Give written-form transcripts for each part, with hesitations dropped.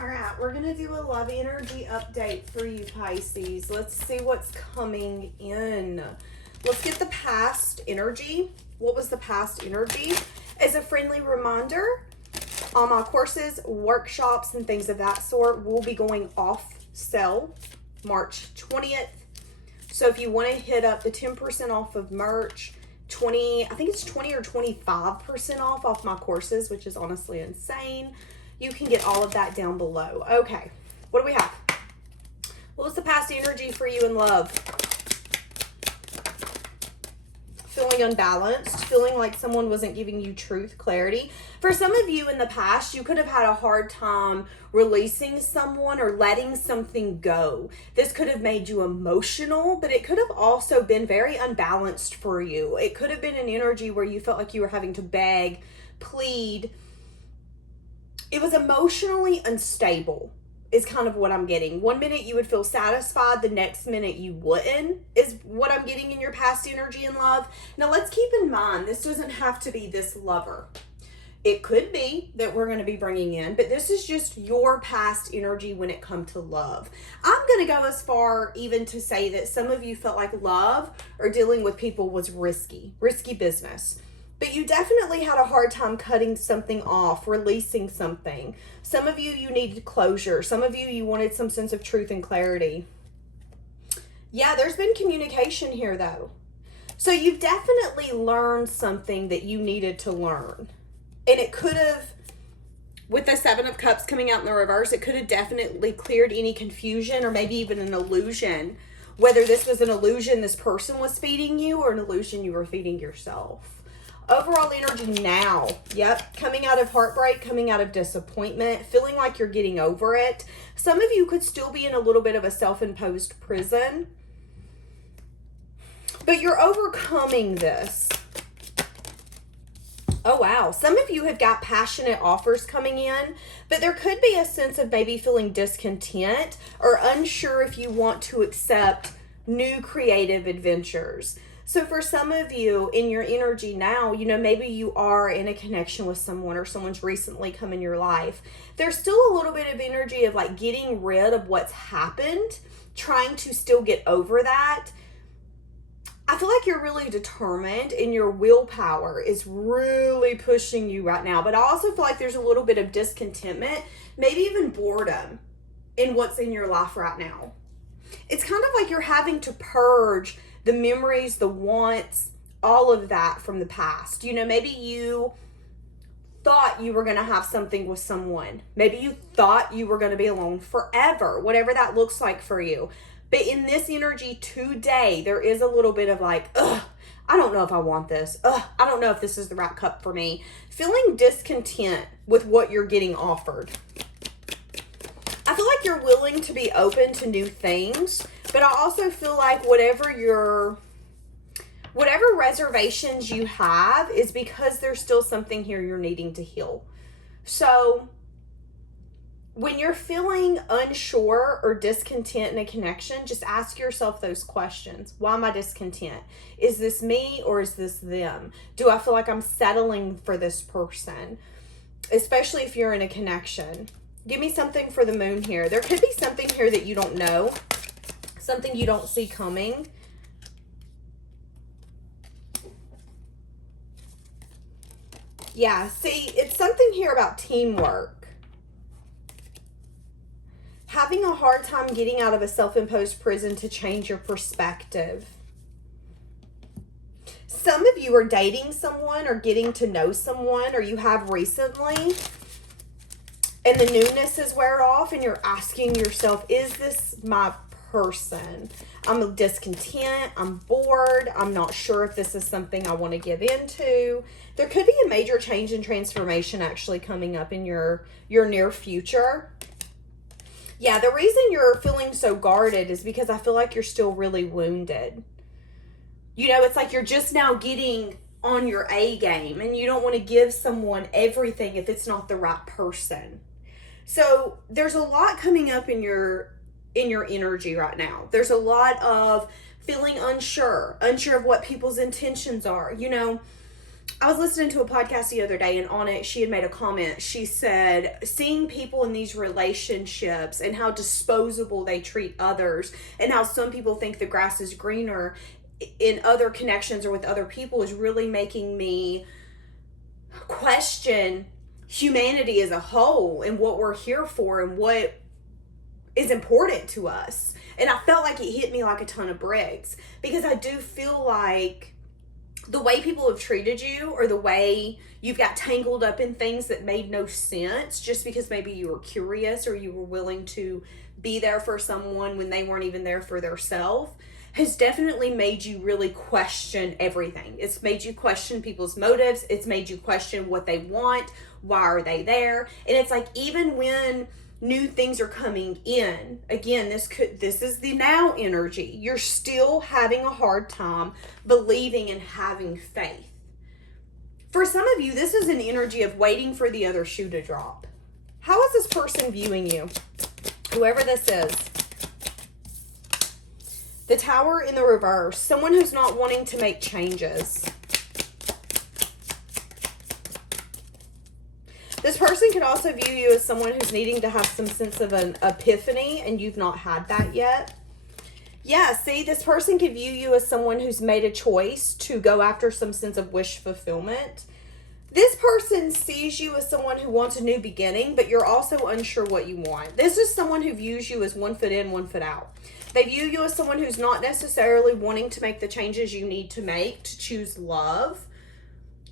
All right, we're going to do a love energy update for you, Pisces. Let's see what's coming in. Let's get the past energy. What was the past energy? As a friendly reminder, all my courses, workshops, and things of that sort will be going off sale March 20th. So if you want to hit up the 10% off of merch, I think it's 20 or 25% off my courses, which is honestly insane. You can get all of that down below. Okay, what do we have? What was the past energy for you in love? Feeling unbalanced, feeling like someone wasn't giving you truth, clarity. For some of you in the past, you could have had a hard time releasing someone or letting something go. This could have made you emotional, but it could have also been very unbalanced for you. It could have been an energy where you felt like you were having to beg, plead. It was emotionally unstable is kind of what I'm getting. One minute you would feel satisfied, the next minute you wouldn't, is what I'm getting in your past energy in love. Now let's keep in mind, this doesn't have to be this lover. It could be that we're going to be bringing in, but this is just your past energy when it comes to love. I'm going to go as far even to say that some of you felt like love or dealing with people was risky business. But you definitely had a hard time cutting something off, releasing something. Some of you, you needed closure. Some of you, you wanted some sense of truth and clarity. Yeah, there's been communication here though. So you've definitely learned something that you needed to learn. And it could have, with the Seven of Cups coming out in the reverse, it could have definitely cleared any confusion or maybe even an illusion. Whether this was an illusion this person was feeding you or an illusion you were feeding yourself. Overall energy now, yep, coming out of heartbreak, coming out of disappointment, feeling like you're getting over it. Some of you could still be in a little bit of a self-imposed prison, but you're overcoming this. Oh, wow. Some of you have got passionate offers coming in, but there could be a sense of maybe feeling discontent or unsure if you want to accept new creative adventures. So for some of you in your energy now, you know, maybe you are in a connection with someone or someone's recently come in your life. There's still a little bit of energy of like getting rid of what's happened, trying to still get over that. I feel like you're really determined and your willpower is really pushing you right now. But I also feel like there's a little bit of discontentment, maybe even boredom in what's in your life right now. It's kind of like you're having to purge the memories, the wants, all of that from the past. You know, maybe you thought you were going to have something with someone. Maybe you thought you were going to be alone forever, whatever that looks like for you. But in this energy today, there is a little bit of like, ugh, I don't know if I want this. Ugh, I don't know if this is the right cup for me. Feeling discontent with what you're getting offered. I feel like you're willing to be open to new things, but I also feel like whatever reservations you have is because there's still something here you're needing to heal. So when you're feeling unsure or discontent in a connection, just ask yourself those questions. Why am I discontent? Is this me or is this them? Do I feel like I'm settling for this person? Especially if you're in a connection. Give me something for the moon here. There could be something here that you don't know. Something you don't see coming. Yeah, see, it's something here about teamwork. Having a hard time getting out of a self-imposed prison to change your perspective. Some of you are dating someone or getting to know someone, or you have recently, and the newness is wear off and you're asking yourself, is this my person? I'm discontent, I'm bored, I'm not sure if this is something I want to give into. There could be a major change and transformation actually coming up in your near future. Yeah, the reason you're feeling so guarded is because I feel like you're still really wounded. You know, it's like you're just now getting on your A game and you don't want to give someone everything if it's not the right person. So there's a lot coming up in your energy right now. There's a lot of feeling unsure of what people's intentions are. You know, I was listening to a podcast the other day, and on it, she had made a comment. She said, seeing people in these relationships and how disposable they treat others, and how some people think the grass is greener in other connections or with other people, is really making me question humanity as a whole and what we're here for and what is important to us. And I felt like it hit me like a ton of bricks, because I do feel like the way people have treated you, or the way you've got tangled up in things that made no sense just because maybe you were curious or you were willing to be there for someone when they weren't even there for themselves, has definitely made you really question everything. It's made you question people's motives. It's made you question what they want. Why are they there? And it's like, even when new things are coming in, again, this is the now energy, you're still having a hard time believing and having faith. For some of you, this is an energy of waiting for the other shoe to drop. How is this person viewing you? Whoever this is. The Tower in the reverse. Someone who's not wanting to make changes. This person could also view you as someone who's needing to have some sense of an epiphany, and you've not had that yet. Yeah, see, this person could view you as someone who's made a choice to go after some sense of wish fulfillment. This person sees you as someone who wants a new beginning, but you're also unsure what you want. This is someone who views you as 1 foot in, 1 foot out. They view you as someone who's not necessarily wanting to make the changes you need to make to choose love.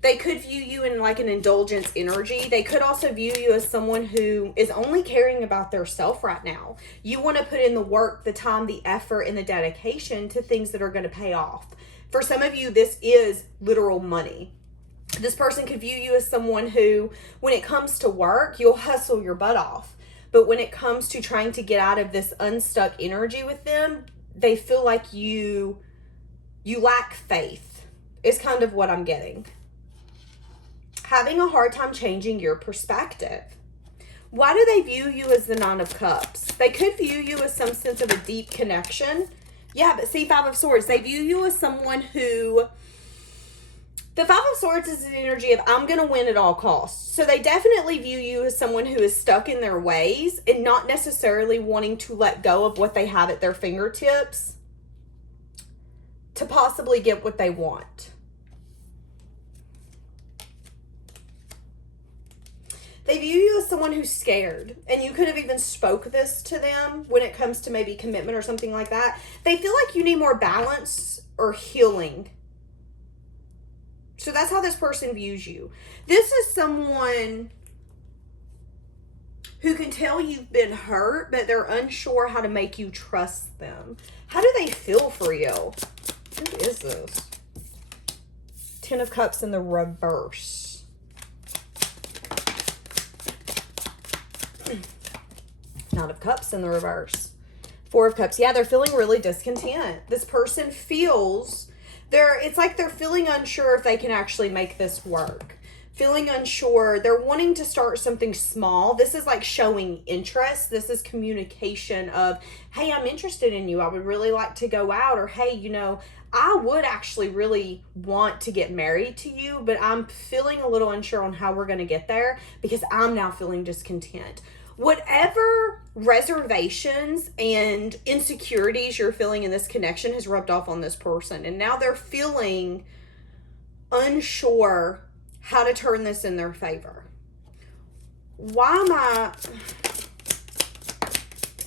They could view you in like an indulgence energy. They could also view you as someone who is only caring about their self right now. You want to put in the work, the time, the effort, and the dedication to things that are going to pay off. For some of you, this is literal money. This person could view you as someone who, when it comes to work, you'll hustle your butt off. But when it comes to trying to get out of this unstuck energy with them, they feel like you lack faith, is kind of what I'm getting. Having a hard time changing your perspective. Why do they view you as the Nine of Cups? They could view you as some sense of a deep connection. Yeah, but see, Five of Swords. They view you as someone who... The Five of Swords is an energy of, I'm going to win at all costs. So they definitely view you as someone who is stuck in their ways and not necessarily wanting to let go of what they have at their fingertips to possibly get what they want. They view you as someone who's scared, and you could have even spoke this to them when it comes to maybe commitment or something like that. They feel like you need more balance or healing. So that's how this person views you. This is someone who can tell you've been hurt, but they're unsure how to make you trust them. How do they feel for you? Who is this? Ten of Cups in the reverse. Nine of Cups in the reverse. Four of Cups. Yeah, they're feeling really discontent. This person feels it's like they're feeling unsure if they can actually make this work. Feeling unsure. They're wanting to start something small. This is like showing interest. This is communication of, hey, I'm interested in you. I would really like to go out. Or, hey, I would actually really want to get married to you, but I'm feeling a little unsure on how we're going to get there because I'm now feeling discontent. Whatever reservations and insecurities you're feeling in this connection has rubbed off on this person. And now they're feeling unsure how to turn this in their favor. Why am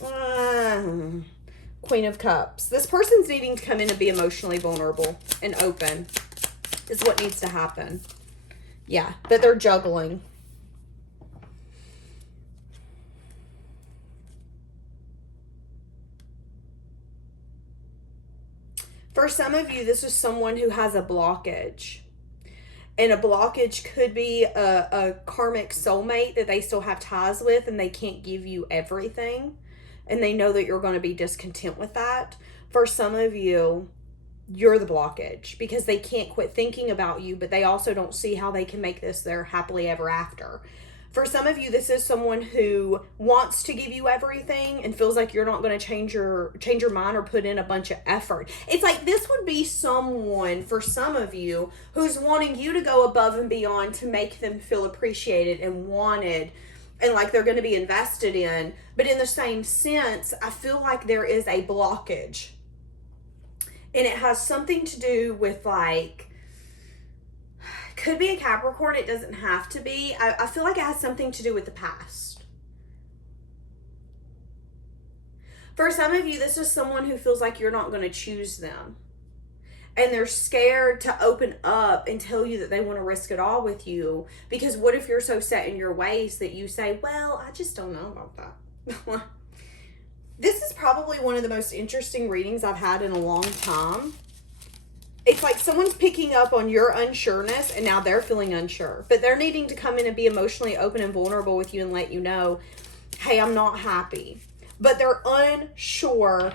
I... Queen of Cups. This person's needing to come in and be emotionally vulnerable and open is what needs to happen. Yeah, but they're juggling. For some of you, this is someone who has a blockage. And a blockage could be a karmic soulmate that they still have ties with and they can't give you everything. And they know that you're going to be discontent with that. For some of you, you're the blockage because they can't quit thinking about you, but they also don't see how they can make this their happily ever after. For some of you, this is someone who wants to give you everything and feels like you're not going to change your mind or put in a bunch of effort. It's like this would be someone, for some of you, who's wanting you to go above and beyond to make them feel appreciated and wanted and like they're going to be invested in. But in the same sense, I feel like there is a blockage. And it has something to do with like, could be a Capricorn, it doesn't have to be. I feel like it has something to do with the past. For some of you, this is someone who feels like you're not going to choose them. And they're scared to open up and tell you that they want to risk it all with you. Because what if you're so set in your ways that you say, well, I just don't know about that. This is probably one of the most interesting readings I've had in a long time. It's like someone's picking up on your unsureness and now they're feeling unsure. But they're needing to come in and be emotionally open and vulnerable with you and let you know, hey, I'm not happy. But they're unsure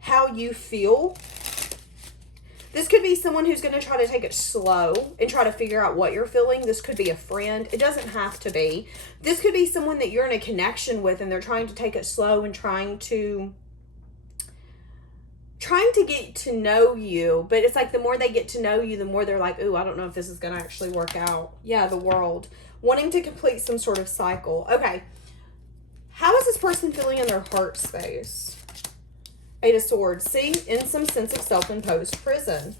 how you feel. This could be someone who's going to try to take it slow and try to figure out what you're feeling. This could be a friend. It doesn't have to be. This could be someone that you're in a connection with and they're trying to take it slow and trying to get to know you. But it's like the more they get to know you, the more they're like, ooh, I don't know if this is going to actually work out. Yeah, the world. Wanting to complete some sort of cycle. Okay. How is this person feeling in their heart space? Eight of Swords. See, in some sense of self-imposed prison.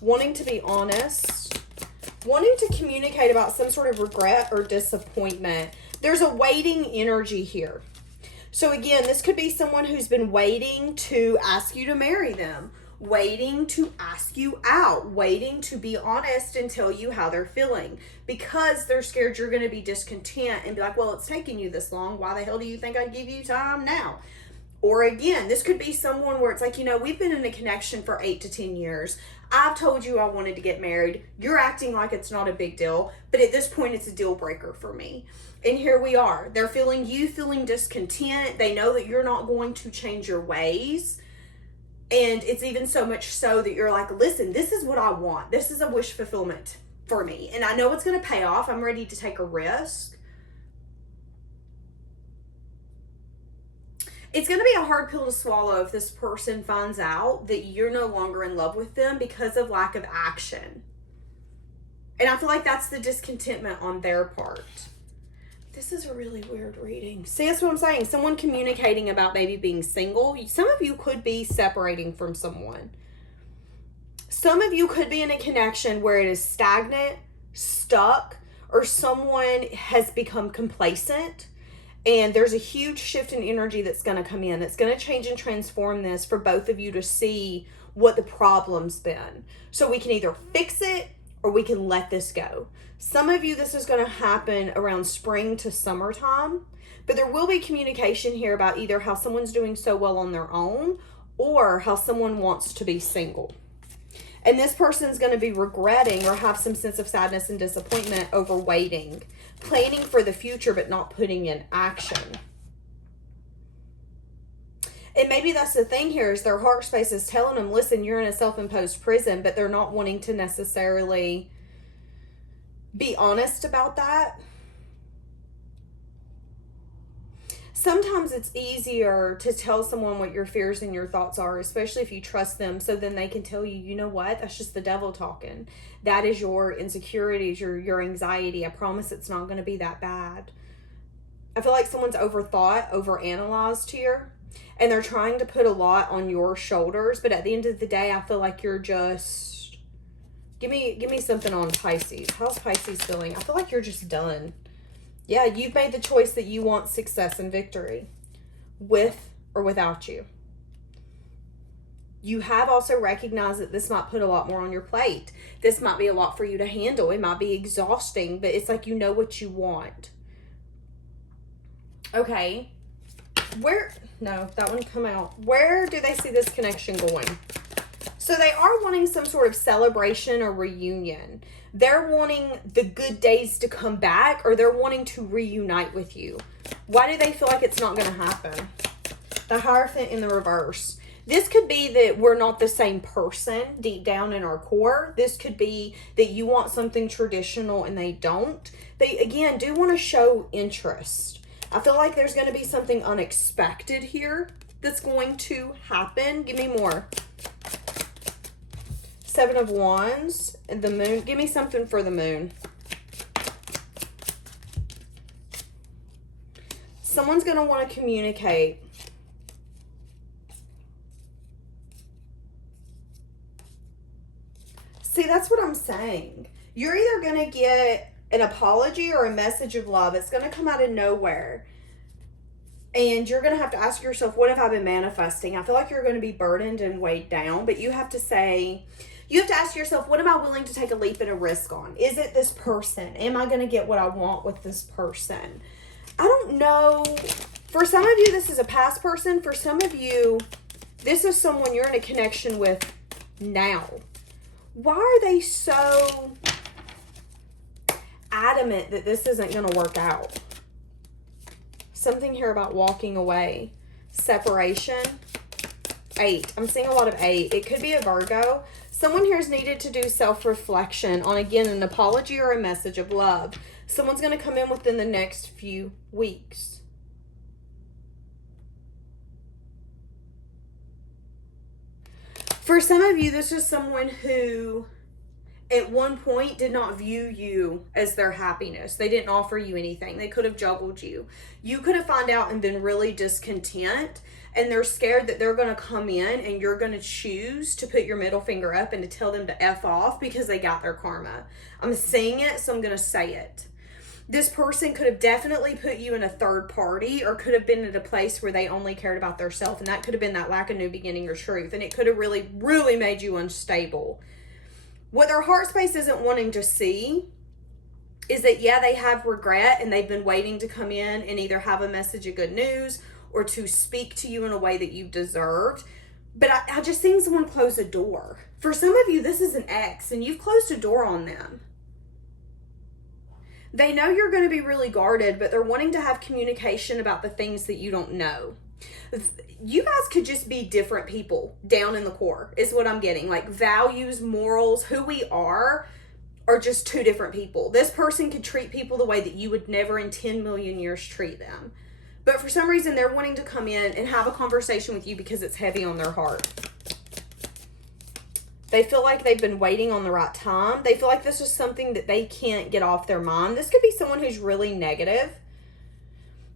Wanting to be honest. Wanting to communicate about some sort of regret or disappointment. There's a waiting energy here. So again, this could be someone who's been waiting to ask you to marry them. Waiting to ask you out. Waiting to be honest and tell you how they're feeling. Because they're scared you're going to be discontent and be like, well, it's taking you this long. Why the hell do you think I'd give you time now? Or again, this could be someone where it's like, you know, we've been in a connection for 8 to 10 years. I've told you I wanted to get married. You're acting like it's not a big deal. But at this point, it's a deal breaker for me. And here we are. They're feeling discontent. They know that you're not going to change your ways. And it's even so much so that you're like, listen, this is what I want. This is a wish fulfillment for me. And I know it's going to pay off. I'm ready to take a risk. It's going to be a hard pill to swallow if this person finds out that you're no longer in love with them because of lack of action. And I feel like that's the discontentment on their part. This is a really weird reading. See, that's what I'm saying. Someone communicating about maybe being single. Some of you could be separating from someone. Some of you could be in a connection where it is stagnant, stuck, or someone has become complacent. And there's a huge shift in energy that's going to come in. That's going to change and transform this for both of you to see what the problem's been. So we can either fix it or we can let this go. Some of you, this is going to happen around spring to summertime. But there will be communication here about either how someone's doing so well on their own or how someone wants to be single. And this person's going to be regretting or have some sense of sadness and disappointment over waiting. Planning for the future, but not putting in action. And maybe that's the thing here is their heart space is telling them, listen, you're in a self-imposed prison, but they're not wanting to necessarily be honest about that. Sometimes it's easier to tell someone what your fears and your thoughts are, especially if you trust them, so then they can tell you, you know what, that's just the devil talking. That is your insecurities, your anxiety. I promise it's not going to be that bad. I feel like someone's overthought, overanalyzed here, and they're trying to put a lot on your shoulders, but at the end of the day, I feel like you're just... Give me something on Pisces. How's Pisces feeling? I feel like you're just done. Yeah, you've made the choice that you want success and victory with or without you. You have also recognized that this might put a lot more on your plate. This might be a lot for you to handle. It might be exhausting, but it's like you know what you want. Okay. No, that one come out. Where do they see this connection going? So they are wanting some sort of celebration or reunion. They're wanting the good days to come back, or they're wanting to reunite with you. Why do they feel like it's not going to happen? The Hierophant in the reverse. This could be that we're not the same person deep down in our core. This could be that you want something traditional and they don't. They, again, do want to show interest. I feel like there's going to be something unexpected here that's going to happen. Give me more. Seven of Wands and the Moon. Give me something for the Moon. Someone's going to want to communicate. See, that's what I'm saying. You're either going to get an apology or a message of love. It's going to come out of nowhere. And you're going to have to ask yourself, what have I been manifesting? I feel like you're going to be burdened and weighed down, but you have to say, you have to ask yourself, what am I willing to take a leap and a risk on? Is it this person? Am I going to get what I want with this person? I don't know. For some of you, this is a past person. For some of you, this is someone you're in a connection with now. Why are they so adamant that this isn't going to work out? Something here about walking away. Separation. 8. I'm seeing a lot of 8. It could be a Virgo. Someone here is needed to do self-reflection on, again, an apology or a message of love. Someone's going to come in within the next few weeks. For some of you, this is someone who at one point did not view you as their happiness. They didn't offer you anything. They could have juggled you. You could have found out and been really discontent, and they're scared that they're going to come in and you're going to choose to put your middle finger up and to tell them to F off because they got their karma. I'm seeing it, so I'm going to say it. This person could have definitely put you in a third party, or could have been at a place where they only cared about themselves, and that could have been that lack of new beginning or truth, and it could have really, really made you unstable. What their heart space isn't wanting to see is that, yeah, they have regret and they've been waiting to come in and either have a message of good news or to speak to you in a way that you've deserved. But I just seen someone close a door. For some of you, this is an ex and you've closed a door on them. They know you're going to be really guarded, but they're wanting to have communication about the things that you don't know. You guys could just be different people down in the core is what I'm getting. Like values, morals, who we are just two different people. This person could treat people the way that you would never in 10 million years treat them. But for some reason, they're wanting to come in and have a conversation with you because it's heavy on their heart. They feel like they've been waiting on the right time. They feel like this is something that they can't get off their mind. This could be someone who's really negative.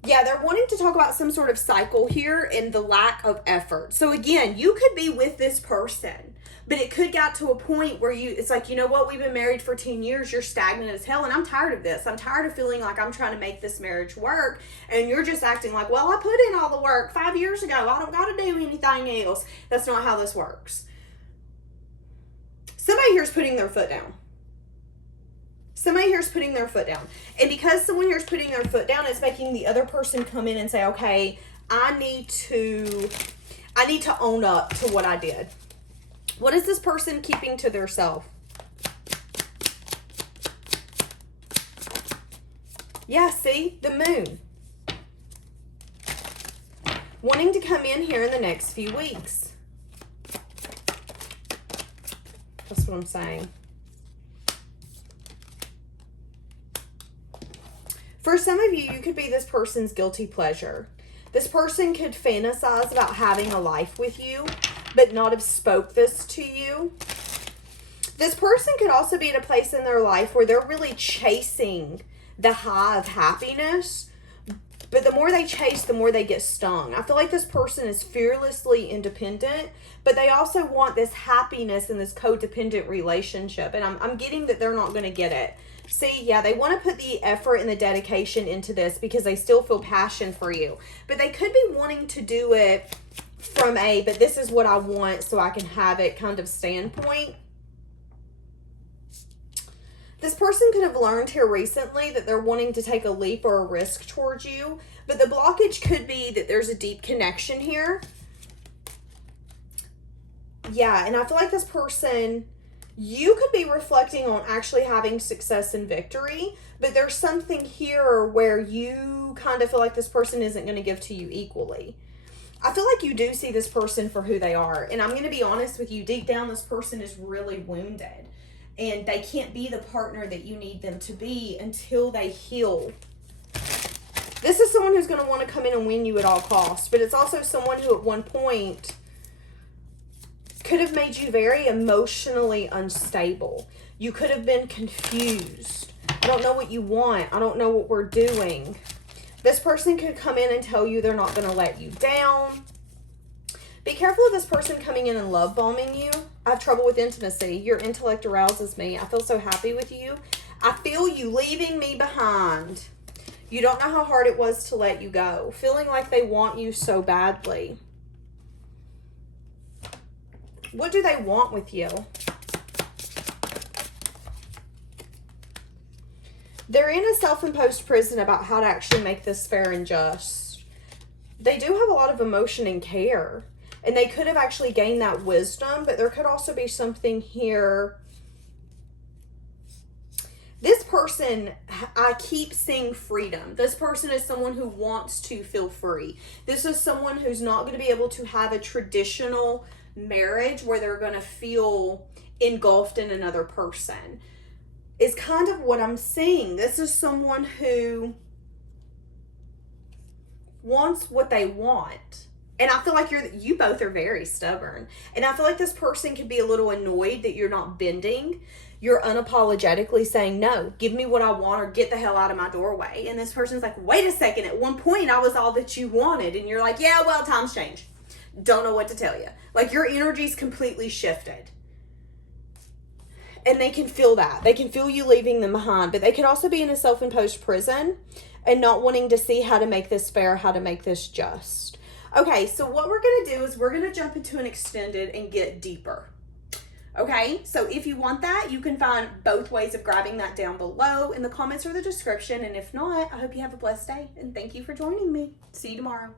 Yeah, they're wanting to talk about some sort of cycle here and the lack of effort. So again, you could be with this person, but it could get to a point where it's like, you know what, we've been married for 10 years, you're stagnant as hell, and I'm tired of this. I'm tired of feeling like I'm trying to make this marriage work, and you're just acting like, well, I put in all the work 5 years ago. I don't got to do anything else. That's not how this works. Somebody here is putting their foot down. Somebody here is putting their foot down. And because someone here is putting their foot down, it's making the other person come in and say, okay, I need to own up to what I did. What is this person keeping to their self? Yeah, see? The Moon. Wanting to come in here in the next few weeks. That's what I'm saying. For some of you, you could be this person's guilty pleasure. This person could fantasize about having a life with you, but not have spoke this to you. This person could also be at a place in their life where they're really chasing the high of happiness, but the more they chase, the more they get stung. I feel like this person is fearlessly independent, but they also want this happiness in this codependent relationship, and I'm getting that they're not going to get it. See, yeah, they want to put the effort and the dedication into this because they still feel passion for you. But they could be wanting to do it from but this is what I want so I can have it kind of standpoint. This person could have learned here recently that they're wanting to take a leap or a risk towards you. But the blockage could be that there's a deep connection here. Yeah, and I feel like this person, you could be reflecting on actually having success and victory, but there's something here where you kind of feel like this person isn't going to give to you equally. I feel like you do see this person for who they are. And I'm going to be honest with you, deep down, this person is really wounded. And they can't be the partner that you need them to be until they heal. This is someone who's going to want to come in and win you at all costs. But it's also someone who at one point could have made you very emotionally unstable. You could have been confused. I don't know what you want. I don't know what we're doing. This person could come in and tell you they're not going to let you down. Be careful of this person coming in and love bombing you. I have trouble with intimacy. Your intellect arouses me. I feel so happy with you. I feel you leaving me behind. You don't know how hard it was to let you go. Feeling like they want you so badly. What do they want with you? They're in a self-imposed prison about how to actually make this fair and just. They do have a lot of emotion and care. And they could have actually gained that wisdom, but there could also be something here. This person, I keep seeing freedom. This person is someone who wants to feel free. This is someone who's not going to be able to have a traditional marriage where they're going to feel engulfed in another person. Is kind of what I'm seeing. This is someone who wants what they want. And I feel like you both are very stubborn. And I feel like this person could be a little annoyed that you're not bending. You're unapologetically saying, no, give me what I want or get the hell out of my doorway. And this person's like, wait a second. At one point, I was all that you wanted. And you're like, yeah, well, times change. Don't know what to tell you. Like, your energy's completely shifted. And they can feel that. They can feel you leaving them behind. But they could also be in a self-imposed prison and not wanting to see how to make this fair, how to make this just. Okay, so what we're going to do is we're going to jump into an extended and get deeper. Okay, so if you want that, you can find both ways of grabbing that down below in the comments or the description. And if not, I hope you have a blessed day. And thank you for joining me. See you tomorrow.